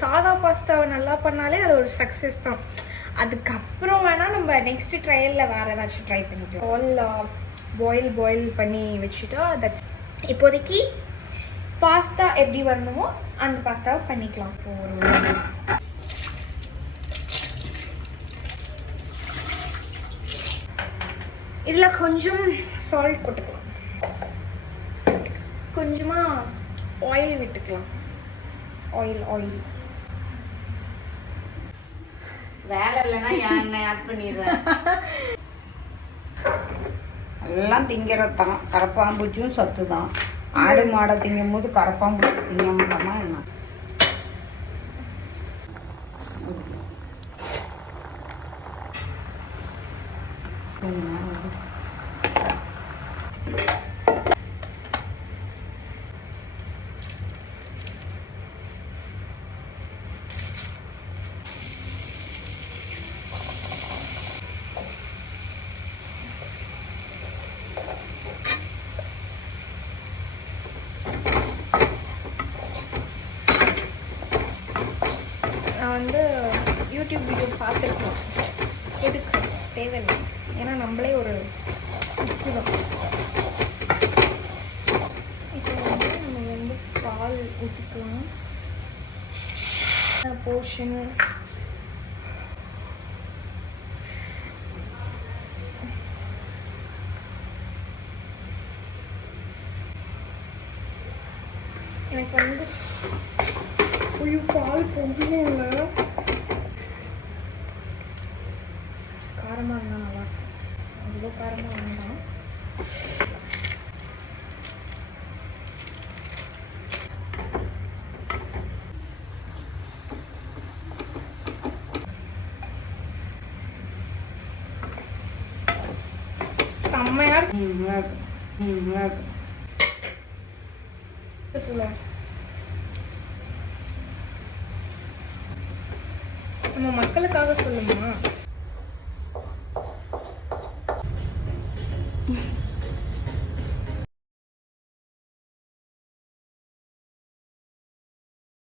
சாதா பாஸ்தாவை நல்லா பண்ணாலே அது ஒரு சக்ஸஸ் தான். அதுக்கப்புறம் வேணால் நம்ம நெக்ஸ்ட் ட்ரையலில் வேறு ஏதாச்சும் ட்ரை பண்ணிக்கலாம். பாயில் பண்ணி வச்சுட்டா தட்ஸ். இப்போதைக்கு பாஸ்தா எப்படி வரணுமோ அந்த பாஸ்தாவை பண்ணிக்கலாம். இப்போ இதில் கொஞ்சம் சால்ட் போட்டுக்கலாம், கொஞ்சமாக ஆயில் விட்டுக்கலாம். ஆயில் வேலை இல்லைன்னா எண்ணெய் ஆட் பண்ணிடுறேன். எல்லாம் திங்கிறது தான். கரப்பாம்பூச்சும் சத்து தான். ஆடு மாடை திங்கும் போது கரப்பாம்பூச்சி திங்க மாட்டோமா என்ன? நான் வந்து யூடியூப் வீடியோ பார்த்துருக்கேன். எதுக்கு தேவையில்லை, ஏன்னா நம்மளே ஒரு உப்பு தான். இப்போ வந்து நம்ம வந்து பால் ஊற்றிக்கலாம். போர்ஷன் எனக்கு வந்து பால் பொங்கலும் இல்லை, காரமாக இருந்தால் நல்லா இருக்கும். அவ்வளோ காரமாக வேண்டாம். செம்மையா சொல்ல நம்ம மக்களுக்காக சொல்லுமா?